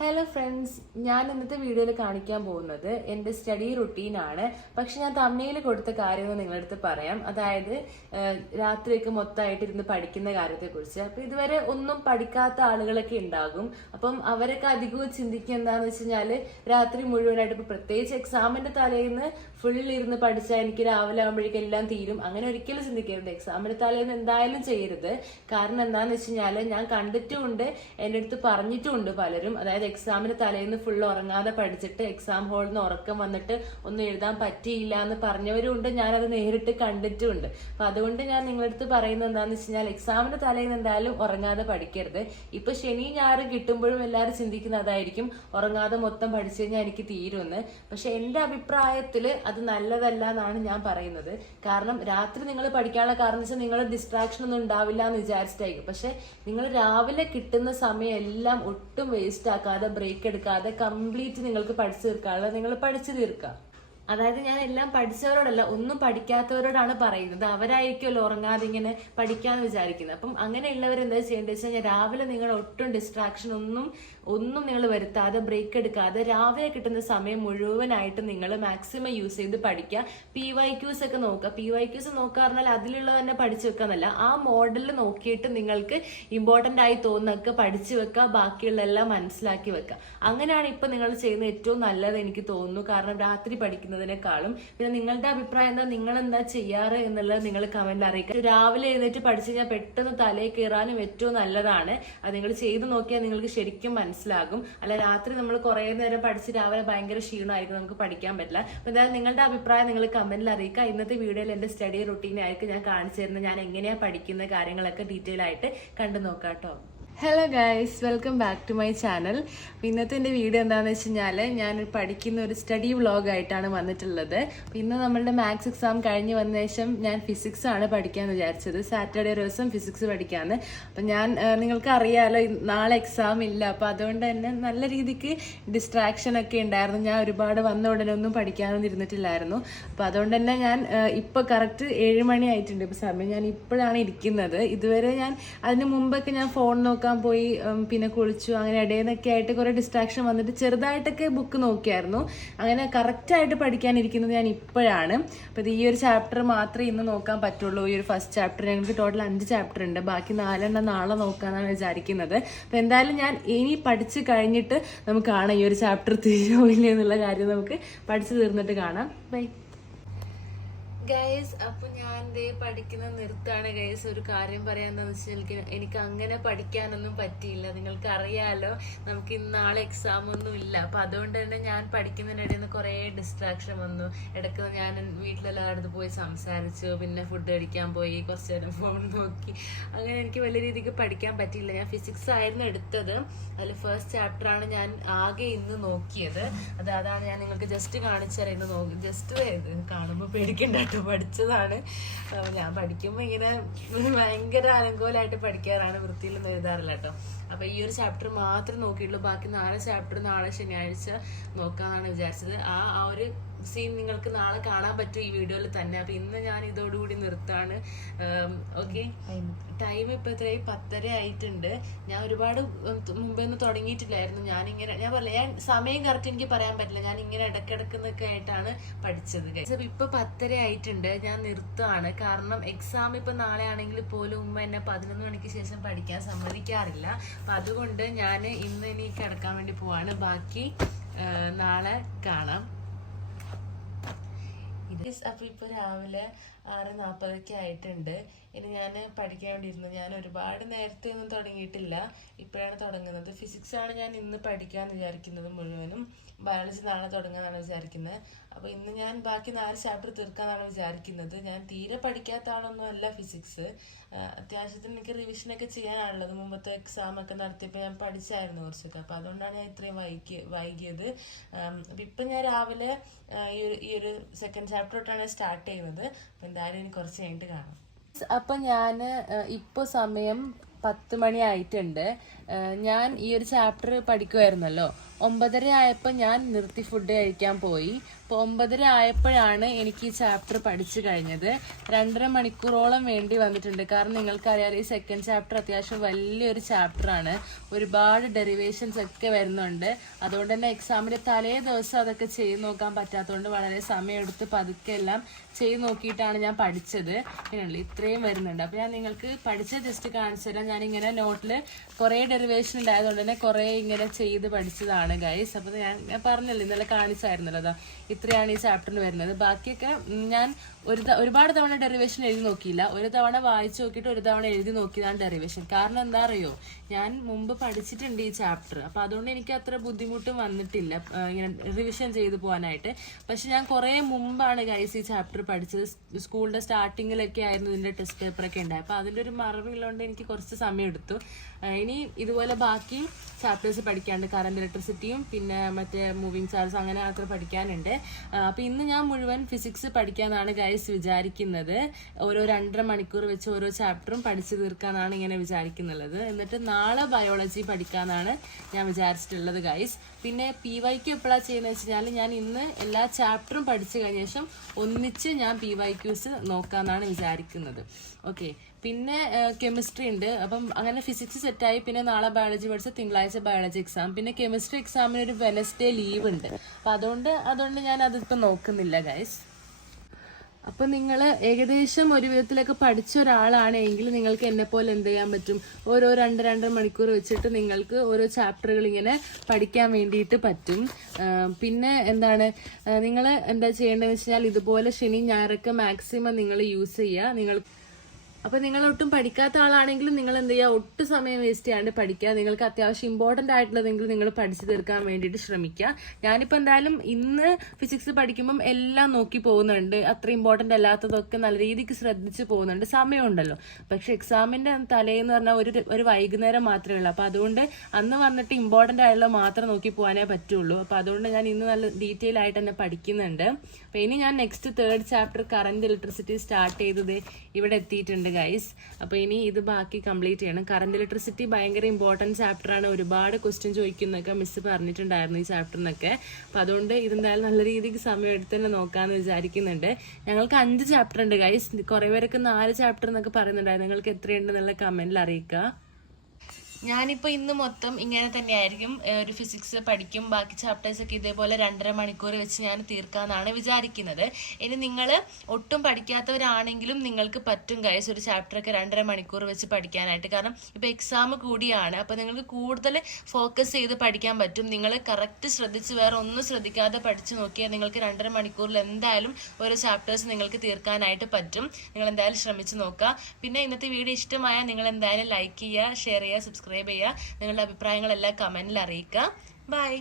Hello friends ഞാൻ ഇന്നത്തെ വീഡിയോയിൽ കാണിക്കാൻ പോകുന്നത് എന്റെ സ്റ്റഡി റുട്ടീൻ ആണ്. പക്ഷെ ഞാൻ തമ്മിയിൽ കൊടുത്ത കാര്യങ്ങൾ നിങ്ങളുടെ അടുത്ത് പറയാം. അതായത് രാത്രിയൊക്കെ മൊത്തമായിട്ട് ഇരുന്ന് പഠിക്കുന്ന കാര്യത്തെക്കുറിച്ച്. അപ്പം ഇതുവരെ ഒന്നും പഠിക്കാത്ത ആളുകളൊക്കെ ഉണ്ടാകും. അപ്പം അവരൊക്കെ അധികവും ചിന്തിക്കുക എന്താണെന്ന് വെച്ച് കഴിഞ്ഞാൽ രാത്രി മുഴുവനായിട്ട് ഇപ്പം പ്രത്യേകിച്ച് എക്സാമിന്റെ തലേന്ന് ഫുള്ളിൽ ഇരുന്ന് പഠിച്ചാൽ എനിക്ക് രാവിലെ ആകുമ്പോഴേക്കും എല്ലാം തീരും. അങ്ങനെ ഒരിക്കലും ചിന്തിക്കരുത്. എക്സാമിന്റെ തലേന്ന് എന്തായാലും ചെയ്യരുത്. കാരണം എന്താണെന്ന് വെച്ച് കഴിഞ്ഞാൽ ഞാൻ കണ്ടിട്ടുമുണ്ട് എന്റെ അടുത്ത് പറഞ്ഞിട്ടുമുണ്ട് പലരും. അതായത് എക്സാമിന് തലേന്ന് ഫുൾ ഉറങ്ങാതെ പഠിച്ചിട്ട് എക്സാം ഹോളിൽ നിന്ന് ഉറക്കം വന്നിട്ട് ഒന്നും എഴുതാൻ പറ്റിയില്ല എന്ന് പറഞ്ഞവരും ഉണ്ട് ഞാനത് നേരിട്ട് കണ്ടിട്ടുമുണ്ട് അപ്പൊ അതുകൊണ്ട് ഞാൻ നിങ്ങളടുത്ത് പറയുന്നത് എന്താണെന്ന് വെച്ച് കഴിഞ്ഞാൽ എക്സാമിന്റെ തലേന്ന് എന്തായാലും ഉറങ്ങാതെ പഠിക്കരുത്. ഇപ്പൊ ശനി ഞായറും കിട്ടുമ്പോഴും എല്ലാവരും ചിന്തിക്കുന്ന അതായിരിക്കും. ഉറങ്ങാതെ മൊത്തം പഠിച്ചു കഴിഞ്ഞാൽ എനിക്ക് തീരുമെന്ന്. പക്ഷെ എന്റെ അഭിപ്രായത്തിൽ അത് നല്ലതല്ല എന്നാണ് ഞാൻ പറയുന്നത്. കാരണം രാത്രി നിങ്ങൾ പഠിക്കാനുള്ള കാരണം വെച്ചാൽ നിങ്ങൾ ഡിസ്ട്രാക്ഷൻ ഒന്നും ഉണ്ടാവില്ല എന്ന് വിചാരിച്ചിട്ടായിരിക്കും. പക്ഷെ നിങ്ങൾ രാവിലെ കിട്ടുന്ന സമയം എല്ലാം ഒട്ടും വേസ്റ്റ് ആക്കാതെ ബ്രേക്ക് എടുക്കാതെ കംപ്ലീറ്റ് നിങ്ങൾക്ക് പഠിച്ചു തീർക്കാനുള്ള നിങ്ങൾ പഠിച്ചു തീർക്കുക അതായത് ഞാൻ എല്ലാം പഠിച്ചവരോടല്ല ഒന്നും പഠിക്കാത്തവരോടാണ് പറയുന്നത്. അവരായിരിക്കുമല്ലോ ഉറങ്ങാതെ ഇങ്ങനെ പഠിക്കാന്ന് വിചാരിക്കുന്നത്. അപ്പം അങ്ങനെയുള്ളവർ എന്താ ചെയ്യേണ്ടത് വെച്ച് കഴിഞ്ഞാൽ രാവിലെ നിങ്ങൾ ഒട്ടും ഡിസ്ട്രാക്ഷൻ ഒന്നും ഒന്നും നിങ്ങൾ വരുത്താതെ ബ്രേക്ക് എടുക്കാതെ രാവിലെ കിട്ടുന്ന സമയം മുഴുവനായിട്ട് നിങ്ങൾ മാക്സിമം യൂസ് ചെയ്ത് പഠിക്കുക. പി വൈ ക്യൂസ് ഒക്കെ നോക്കുക. പി വൈ ക്യൂസ് നോക്കുക അതിലുള്ള തന്നെ പഠിച്ചു വെക്കാന്നല്ല ആ മോഡലിൽ നോക്കിയിട്ട് നിങ്ങൾക്ക് ഇമ്പോർട്ടന്റ് ആയി തോന്നുന്നൊക്കെ പഠിച്ചു വെക്കുക. ബാക്കിയുള്ളതെല്ലാം മനസ്സിലാക്കി വെക്കുക. അങ്ങനെയാണ് ഇപ്പം നിങ്ങൾ ചെയ്യുന്ന ഏറ്റവും നല്ലത് എനിക്ക് തോന്നുന്നു. കാരണം രാത്രി പഠിക്കുന്നതിനേക്കാളും പിന്നെ നിങ്ങളുടെ അഭിപ്രായം എന്താ? നിങ്ങൾ എന്താ ചെയ്യാറ് എന്നുള്ളത് നിങ്ങൾ കമന്റ് അറിയിക്കുക. രാവിലെ എഴുന്നേറ്റ് പഠിച്ചു കഴിഞ്ഞാൽ പെട്ടെന്ന് തലയിൽ കയറാനും ഏറ്റവും നല്ലതാണ്. അത് നിങ്ങൾ ചെയ്ത് നോക്കിയാൽ നിങ്ങൾക്ക് ശരിക്കും മനസ്സിലാകും. അല്ല രാത്രി നമ്മൾ കുറേ നേരം പഠിച്ച് രാവിലെ ഭയങ്കര ക്ഷീണമായിരിക്കും നമുക്ക് പഠിക്കാൻ പറ്റില്ല. അപ്പോൾ എന്തായാലും നിങ്ങളുടെ അഭിപ്രായം നിങ്ങൾ കമന്റിൽ അറിയിക്കുക. ഇന്നത്തെ വീഡിയോയിൽ എന്റെ സ്റ്റഡി റുട്ടീൻ ആയിരിക്കും ഞാൻ കാണിച്ചു തരുന്നത് ഞാൻ എങ്ങനെയാ പഠിക്കുന്ന കാര്യങ്ങളൊക്കെ ഡീറ്റെയിൽ ആയിട്ട് കണ്ടു നോക്കാം കേട്ടോ. Hello guys welcome back to my channel ഇന്നത്തെ എന്റെ വീഡിയോ എന്താണെന്ന് വെച്ച് കഴിഞ്ഞാൽ ഞാൻ പഠിക്കുന്ന ഒരു സ്റ്റഡി വ്ളോഗ് ആയിട്ടാണ് വന്നിട്ടുള്ളത്. ഇന്ന് നമ്മളുടെ മാത്സ് എക്സാം കഴിഞ്ഞ് വന്ന ശേഷം ഞാൻ ഫിസിക്സ് ആണ് പഠിക്കാമെന്ന് വിചാരിച്ചത്. സാറ്റർഡേ ഒരു ദിവസം ഫിസിക്സ് പഠിക്കാമെന്ന് അപ്പം ഞാൻ നിങ്ങൾക്ക് അറിയാമല്ലോ നാളെ എക്സാം ഇല്ല. അപ്പോൾ അതുകൊണ്ട് തന്നെ നല്ല രീതിക്ക് ഡിസ്ട്രാക്ഷൻ ഒക്കെ ഉണ്ടായിരുന്നു. ഞാൻ ഒരുപാട് വന്ന ഉടനെ ഒന്നും പഠിക്കാനൊന്നും ഇരുന്നിട്ടില്ലായിരുന്നു. അപ്പോൾ അതുകൊണ്ട് തന്നെ ഞാൻ ഇപ്പോൾ കറക്റ്റ് ഏഴ് മണി ആയിട്ടുണ്ട്. ഇപ്പോൾ സമയം ഞാൻ ഇപ്പോഴാണ് ഇരിക്കുന്നത്. ഇതുവരെ ഞാൻ അതിന് മുമ്പൊക്കെ ഞാൻ ഫോൺ നോക്കാൻ പോയി പിന്നെ കുളിച്ചു അങ്ങനെ ഇടയിൽ ആയിട്ട് കുറേ ഡിസ്ട്രാക്ഷൻ വന്നിട്ട് ചെറുതായിട്ടൊക്കെ ബുക്ക് നോക്കിയായിരുന്നു. അങ്ങനെ കറക്റ്റായിട്ട് പഠിക്കാനിരിക്കുന്നത് ഞാൻ ഇപ്പോഴാണ്. അപ്പോൾ ഇത് ഈ ഒരു ചാപ്റ്റർ മാത്രമേ ഇന്ന് നോക്കാൻ പറ്റുള്ളൂ. ഈ ഒരു ഫസ്റ്റ് ചാപ്റ്റർ ഞങ്ങൾക്ക് ടോട്ടൽ അഞ്ച് ചാപ്റ്റർ ഉണ്ട്. ബാക്കി നാലെണ്ണം നാളെ നോക്കാനാണ് വിചാരിക്കുന്നത്. അപ്പോൾ എന്തായാലും ഞാൻ ഇനി പഠിച്ച് കഴിഞ്ഞിട്ട് നമുക്ക് കാണാം ഈ ഒരു ചാപ്റ്റർ തീരുമില്ല എന്നുള്ള കാര്യം നമുക്ക് പഠിച്ചു തീർന്നിട്ട് കാണാം. ബൈ ഗൈസ് അപ്പൊ ഞാൻ ദേ പഠിക്കുന്ന നിർത്താണ് ഗൈസ് ഒരു കാര്യം പറയാന്ന് വെച്ചാൽ എനിക്ക് അങ്ങനെ പഠിക്കാനൊന്നും പറ്റിയില്ല. നിങ്ങൾക്ക് അറിയാലോ നമുക്ക് ഇന്ന് നാളെ എക്സാം ഒന്നും ഇല്ല. അപ്പൊ അതുകൊണ്ട് തന്നെ ഞാൻ പഠിക്കുന്നതിനിടയിൽ നിന്ന് കുറേ ഡിസ്ട്രാക്ഷൻ വന്നു. ഇടയ്ക്ക് ഞാൻ വീട്ടിലെല്ലായിടത്ത് പോയി സംസാരിച്ചു. പിന്നെ ഫുഡ് കഴിക്കാൻ പോയി കുറച്ച് നേരം ഫോൺ നോക്കി. അങ്ങനെ എനിക്ക് വലിയ രീതിക്ക് പഠിക്കാൻ പറ്റിയില്ല. ഞാൻ ഫിസിക്സ് ആയിരുന്നു എടുത്തത്. അതിൽ ഫസ്റ്റ് ചാപ്റ്റർ ആണ് ഞാൻ ആകെ ഇന്ന് നോക്കിയത്. അത് അതാണ് ഞാൻ നിങ്ങൾക്ക് ജസ്റ്റ് കാണിച്ചു തരാം നോക്കി ജസ്റ്റ് കാണുമ്പോൾ പേടിക്കണ്ട കേട്ടോ പഠിച്ചതാണ് ഞാൻ പഠിക്കുമ്പോൾ ഇങ്ങനെ ഭയങ്കര അലങ്കോലമായിട്ട് പഠിക്കാറാണ് വൃത്തിയിലൊന്നും എഴുതാറില്ല കേട്ടോ. അപ്പൊ ഈ ഒരു ചാപ്റ്റർ മാത്രം നോക്കിയിട്ടുള്ളൂ. ബാക്കി നാല് ചാപ്റ്റർ നാളെ ശനിയാഴ്ച നോക്കാന്നാണ് വിചാരിച്ചത്. ആ ആ ഒരു സീൻ നിങ്ങൾക്ക് നാളെ കാണാൻ പറ്റും ഈ വീഡിയോയിൽ തന്നെ. അപ്പൊ ഇന്ന് ഞാൻ ഇതോടുകൂടി നിർത്താണ്. ഓക്കെ ടൈം ഇപ്പൊ എത്രയായി? പത്തര ആയിട്ടുണ്ട്. ഞാൻ ഒരുപാട് മുമ്പേ ഒന്നും തുടങ്ങിയിട്ടില്ലായിരുന്നു. ഞാനിങ്ങനെ ഞാൻ പറയാം ഞാൻ സമയം കറക്റ്റ് എനിക്ക് പറയാൻ പറ്റില്ല. ഞാൻ ഇങ്ങനെ ഇടക്കിടക്കുന്നൊക്കെ ആയിട്ടാണ് പഠിച്ചത് ഇപ്പൊ പത്തര ആയിട്ടുണ്ട്. ഞാൻ നിർത്താണ്. കാരണം എക്സാം ഇപ്പൊ നാളെ ആണെങ്കിൽ പോലും ഉമ്മ എന്നെ പതിനൊന്ന് മണിക്ക് ശേഷം പഠിക്കാൻ സമ്മതിക്കാറില്ല. അപ്പൊ അതുകൊണ്ട് ഞാൻ ഇന്ന് ഇനി കിടക്കാൻ വേണ്ടി പോവാണ്. ബാക്കി നാളെ കാണാം. ഇത് അപ്പൊ ഇപ്പൊ രാവിലെ ആറ് നാൽപ്പതൊക്കെ ആയിട്ടുണ്ട്. ഇനി ഞാൻ പഠിക്കാൻ വേണ്ടിയിരുന്നു ഞാൻ ഒരുപാട് നേരത്തെ ഒന്നും തുടങ്ങിയിട്ടില്ല. ഇപ്പോഴാണ് തുടങ്ങുന്നത്. ഫിസിക്സ് ആണ് ഞാൻ ഇന്ന് പഠിക്കാൻ വിചാരിക്കുന്നത് മുഴുവനും. ബയോളജി നാളെ തുടങ്ങാനാണ് വിചാരിക്കുന്നത്. അപ്പോൾ ഇന്ന് ഞാൻ ബാക്കി നാല് ചാപ്റ്റർ തീർക്കാനാണ് വിചാരിക്കുന്നത്. ഞാൻ തീരെ പഠിക്കാത്ത ആളൊന്നും അല്ല ഫിസിക്സ് അത്യാവശ്യത്തിന് എനിക്ക് റിവിഷനൊക്കെ ചെയ്യാനുള്ളത് മുമ്പത്തെ എക്സാം ഒക്കെ നടത്തിയപ്പോൾ ഞാൻ പഠിച്ചായിരുന്നു കുറച്ചൊക്കെ. അപ്പോൾ അതുകൊണ്ടാണ് ഞാൻ ഇത്രയും വൈകി വൈകിയത്. അപ്പം ഇപ്പം ഞാൻ രാവിലെ ഈ ഒരു ഈ ഒരു സെക്കൻഡ് ചാപ്റ്റർ തൊട്ടാണ് സ്റ്റാർട്ട് ചെയ്യുന്നത്. അപ്പം എന്തായാലും കുറച്ച് കഴിഞ്ഞിട്ട് കാണാം. അപ്പം ഞാൻ ഇപ്പോൾ സമയം പത്ത് മണി ആയിട്ടുണ്ട് ഞാൻ ഈ ഒരു ചാപ്റ്റർ പഠിക്കുമായിരുന്നല്ലോ ഒമ്പതര ആയപ്പോൾ ഞാൻ നിർത്തി ഫുഡ് കഴിക്കാൻ പോയി. അപ്പോൾ ഒമ്പതര ആയപ്പോഴാണ് എനിക്ക് ഈ ചാപ്റ്റർ പഠിച്ചു കഴിഞ്ഞത്. രണ്ടര മണിക്കൂറോളം വേണ്ടി വന്നിട്ടുണ്ട്. കാരണം നിങ്ങൾക്കറിയാം ഈ സെക്കൻഡ് ചാപ്റ്റർ അത്യാവശ്യം വലിയൊരു ചാപ്റ്ററാണ് ഒരുപാട് ഡെറിവേഷൻസ് ഒക്കെ വരുന്നുണ്ട്. അതുകൊണ്ട് തന്നെ എക്സാമിന്റെ തലേ ദിവസം അതൊക്കെ ചെയ്തു നോക്കാൻ പറ്റാത്തതുകൊണ്ട് വളരെ സമയമെടുത്ത് പതുക്കെ എല്ലാം ചെയ്ത് നോക്കിയിട്ടാണ് ഞാൻ പഠിച്ചത്. ഇത്രയും വരുന്നുണ്ട്. അപ്പോൾ ഞാൻ നിങ്ങൾക്ക് പഠിച്ച ജസ്റ്റ് കാണിച്ചു തരാം. ഞാനിങ്ങനെ നോട്ടിൽ കുറേ ഡെറിവേഷൻ ഉണ്ടായതുകൊണ്ട് തന്നെ കുറേ ഇങ്ങനെ ചെയ്ത് പഠിച്ചതാണ് ഗൈസ് അപ്പോൾ ഞാൻ ഞാൻ പറഞ്ഞല്ലോ ഇന്നലെ കാണിച്ചായിരുന്നല്ലോ അതാ. ഇത്രയാണ് ഈ ചാപ്റ്ററിന് വരുന്നത്. ബാക്കിയൊക്കെ ഞാൻ ഒരു ഒരുപാട് തവണ ഡെറിവേഷൻ എഴുതി നോക്കിയില്ല. ഒരു തവണ വായിച്ചു നോക്കിയിട്ട് ഒരു തവണ എഴുതി നോക്കിയതാണ് ഡെറിവേഷൻ കാരണം എന്താ അറിയോ? ഞാൻ മുമ്പ് പഠിച്ചിട്ടുണ്ട് ഈ ചാപ്റ്റർ അപ്പോൾ അതുകൊണ്ട് എനിക്ക് അത്ര ബുദ്ധിമുട്ടും വന്നിട്ടില്ല ഇങ്ങനെ റിവിഷൻ ചെയ്ത് പോകാനായിട്ട് പക്ഷെ ഞാൻ കുറേ മുമ്പാണ് ഗൈസ് ഈ ചാപ്റ്റർ പഠിച്ചത്. സ്കൂളിന്റെ സ്റ്റാർട്ടിങ്ങിലൊക്കെ ആയിരുന്നു ഇതിന്റെ ടെസ്റ്റ് പേപ്പറൊക്കെ ഉണ്ടായത്. അപ്പോൾ അതിന്റെ ഒരു മറവിലുകൊണ്ട് എനിക്ക് കുറച്ച് സമയം എടുത്തു ഇനി ഇതുപോലെ ബാക്കി ചാപ്റ്റേഴ്സ് പഠിക്കാണ്ട് കറണ്ട് ഇലക്ട്രിസിറ്റിയും പിന്നെ മറ്റേ മൂവിങ് ചാർജസ് അങ്ങനെ അത്ര പഠിക്കാനുണ്ട്. അപ്പോൾ ഇന്ന് ഞാൻ മുഴുവൻ ഫിസിക്സ് പഠിക്കാനാണ് ഗൈസ് വിചാരിക്കുന്നത്. ഓരോ രണ്ടര മണിക്കൂർ വെച്ച് ഓരോ ചാപ്റ്ററും പഠിച്ചു തീർക്കാനാണ് ഇങ്ങനെ വിചാരിക്കുന്നുള്ളത്. എന്നിട്ട് നാളെ ബയോളജി പഠിക്കാനാണ് ഞാൻ വിചാരിച്ചിട്ടുള്ളത് ഗൈസ് പിന്നെ പി വൈക്ക് എപ്പോഴാണ് ചെയ്യുന്നത് വെച്ച് കഴിഞ്ഞാൽ ഞാൻ ഇന്ന് എല്ലാ ചാപ്റ്ററും പഠിച്ചു കഴിഞ്ഞ ശേഷം ഒന്നിച്ച് ഞാൻ പി വൈ ക്യൂസ് നോക്കാമെന്നാണ് വിചാരിക്കുന്നത്. ഓക്കെ പിന്നെ കെമിസ്ട്രി ഉണ്ട്. അപ്പം അങ്ങനെ ഫിസിക്സ് സെറ്റായി പിന്നെ നാളെ ബയോളജി പഠിച്ച തിങ്കളാഴ്ച ബയോളജി എക്സാം പിന്നെ കെമിസ്ട്രി എക്സാമിന് ഒരു വെനസ്ഡേ ലീവ് ഉണ്ട്. അപ്പം അതുകൊണ്ട് അതുകൊണ്ട് ഞാൻ അതിപ്പോൾ നോക്കുന്നില്ല ഗൈസ് അപ്പൊ നിങ്ങൾ ഏകദേശം ഒരു വിധത്തിലൊക്കെ പഠിച്ച ഒരാളാണെങ്കിൽ നിങ്ങൾക്ക് എന്നെ പോലെ എന്ത് ചെയ്യാൻ പറ്റും? ഓരോ രണ്ട് രണ്ടര മണിക്കൂർ വെച്ചിട്ട് നിങ്ങൾക്ക് ഓരോ ചാപ്റ്ററുകൾ ഇങ്ങനെ പഠിക്കാൻ വേണ്ടിയിട്ട് പറ്റും. പിന്നെ എന്താണ്? നിങ്ങൾ എന്താ ചെയ്യേണ്ടതെന്ന് വെച്ചാൽ ഇതുപോലെ ശനി ഞായറൊക്കെ മാക്സിമം നിങ്ങൾ യൂസ് ചെയ്യുക നിങ്ങൾ അപ്പൊ നിങ്ങൾ ഒട്ടും പഠിക്കാത്ത ആളാണെങ്കിലും നിങ്ങൾ എന്ത് ചെയ്യുക ഒട്ടും സമയം വേസ്റ്റ് ചെയ്യാണ്ട് പഠിക്കുക. നിങ്ങൾക്ക് അത്യാവശ്യം ഇമ്പോർട്ടന്റ് ആയിട്ടുള്ളതെങ്കിലും നിങ്ങൾ പഠിച്ചു തീർക്കാൻ വേണ്ടിയിട്ട് ശ്രമിക്കുക. ഞാനിപ്പോൾ എന്തായാലും ഇന്ന് ഫിസിക്സ് പഠിക്കുമ്പം എല്ലാം നോക്കി പോകുന്നുണ്ട്. അത്ര ഇമ്പോർട്ടന്റ് അല്ലാത്തതൊക്കെ നല്ല രീതിക്ക് ശ്രദ്ധിച്ച് പോകുന്നുണ്ട്. സമയമുണ്ടല്ലോ. പക്ഷെ എക്സാമിന്റെ തലേന്ന് പറഞ്ഞാൽ ഒരു ഒരു വൈകുന്നേരം മാത്രമേ ഉള്ളൂ. അപ്പോൾ അതുകൊണ്ട് അന്ന് വന്നിട്ട് ഇമ്പോർട്ടന്റ് ആയിട്ടുള്ള മാത്രം നോക്കി പോകാനേ പറ്റുള്ളൂ. അപ്പോൾ അതുകൊണ്ട് ഞാൻ ഇന്ന് നല്ല ഡീറ്റെയിൽ ആയിട്ട് തന്നെ പഠിക്കുന്നുണ്ട്. അപ്പോൾ ഇനി ഞാൻ next third chapter current electricity start ചെയ്തത് ഇവിടെ എത്തിയിട്ടുണ്ട് ഗൈസ് അപ്പോൾ ഇനി ഇത് ബാക്കി കംപ്ലീറ്റ് ചെയ്യണം. കറണ്ട് ഇലക്ട്രിസിറ്റി ഭയങ്കര ഇമ്പോർട്ടന്റ് ചാപ്റ്ററാണ് ഒരുപാട് ക്വസ്റ്റ്യൻ ചോദിക്കുന്നൊക്കെ മിസ്സ് പറഞ്ഞിട്ടുണ്ടായിരുന്നു ഈ ചാപ്റ്ററിനൊക്കെ അപ്പോൾ അതുകൊണ്ട് ഇതെന്തായാലും നല്ല രീതിക്ക് സമയം എടുത്ത് തന്നെ നോക്കാമെന്ന് വിചാരിക്കുന്നുണ്ട്. ഞങ്ങൾക്ക് അഞ്ച് ചാപ്റ്റർ ഉണ്ട് ഗൈസ് കുറേ പേരൊക്കെ നാല് ചാപ്റ്റർ എന്നൊക്കെ പറയുന്നുണ്ടായിരുന്നു. നിങ്ങൾക്ക് എത്രയുണ്ടെന്നുള്ള കമന്റിൽ അറിയിക്കുക ഞാനിപ്പോൾ ഇന്ന് മൊത്തം ഇങ്ങനെ തന്നെയായിരിക്കും. ഒരു ഫിസിക്സ് പഠിക്കും ബാക്കി ചാപ്റ്റേഴ്സ് ഒക്കെ ഇതേപോലെ രണ്ടര മണിക്കൂർ വെച്ച് ഞാൻ തീർക്കാമെന്നാണ് വിചാരിക്കുന്നത്. ഇനി നിങ്ങൾ ഒട്ടും പഠിക്കാത്തവരാണെങ്കിലും നിങ്ങൾക്ക് പറ്റും കൈസ് ഒരു ചാപ്റ്റർ ഒക്കെ രണ്ടര മണിക്കൂർ വെച്ച് പഠിക്കാനായിട്ട്. കാരണം ഇപ്പോൾ എക്സാം കൂടിയാണ് അപ്പോൾ നിങ്ങൾക്ക് കൂടുതൽ ഫോക്കസ് ചെയ്ത് പഠിക്കാൻ പറ്റും. നിങ്ങൾ കറക്റ്റ് ശ്രദ്ധിച്ച് വേറെ ഒന്നും ശ്രദ്ധിക്കാതെ പഠിച്ചു നോക്കിയാൽ നിങ്ങൾക്ക് രണ്ടര മണിക്കൂറിൽ എന്തായാലും ഓരോ ചാപ്റ്റേഴ്സ് നിങ്ങൾക്ക് തീർക്കാനായിട്ട് പറ്റും. നിങ്ങൾ എന്തായാലും ശ്രമിച്ച് നോക്കുക. പിന്നെ ഇന്നത്തെ വീഡിയോ ഇഷ്ടമായാൽ നിങ്ങൾ എന്തായാലും ലൈക്ക് ചെയ്യുക ഷെയർ ചെയ്യുക സബ്സ്ക്രൈബ് ചെയ്യുക. നിങ്ങളുടെ അഭിപ്രായങ്ങളെല്ലാം കമന്റിൽ അറിയിക്കുക. ബൈ